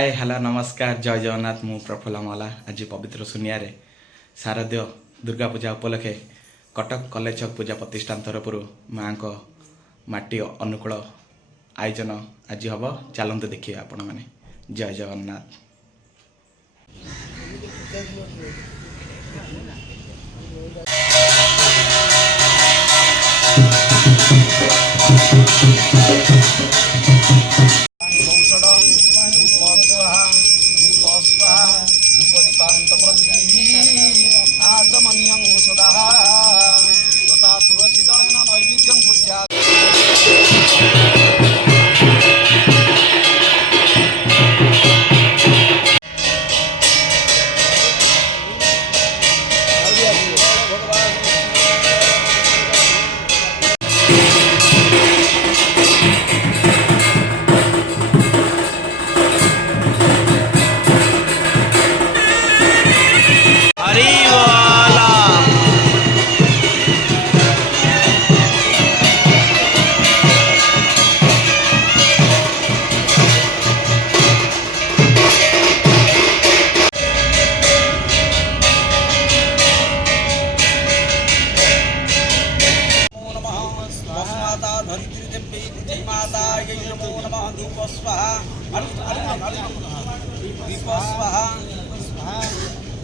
Hi hello नमस्कार जय जगन्नाथ मु प्रफुल्ल मला आज पवित्र सुनिया शारदीय दुर्गा पूजा उपलक्षे कटक कलेज छक पूजा प्रतिष्ठान तरफ माँ को माटी अनुकूल आयोजन आज हम चलते देखिए आपण मैंने जय जगन्नाथ।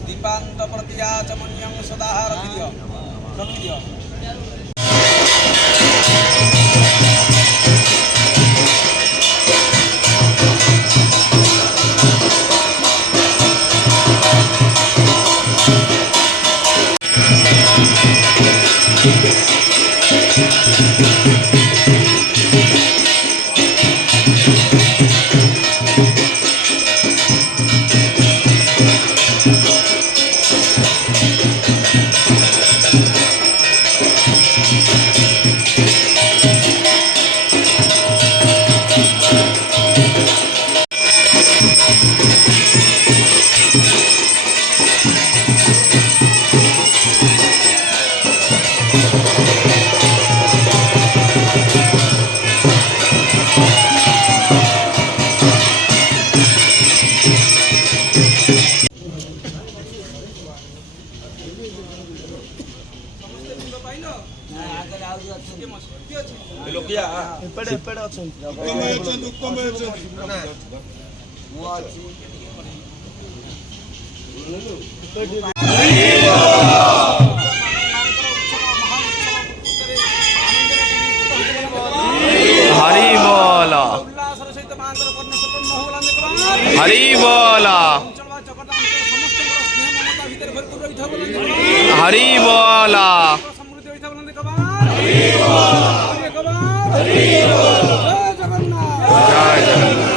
दीपांत प्रतियाचमन्यं सदा रतिर्य हरि बोल हरि बोल हरि बोल जय जगन्नाथ।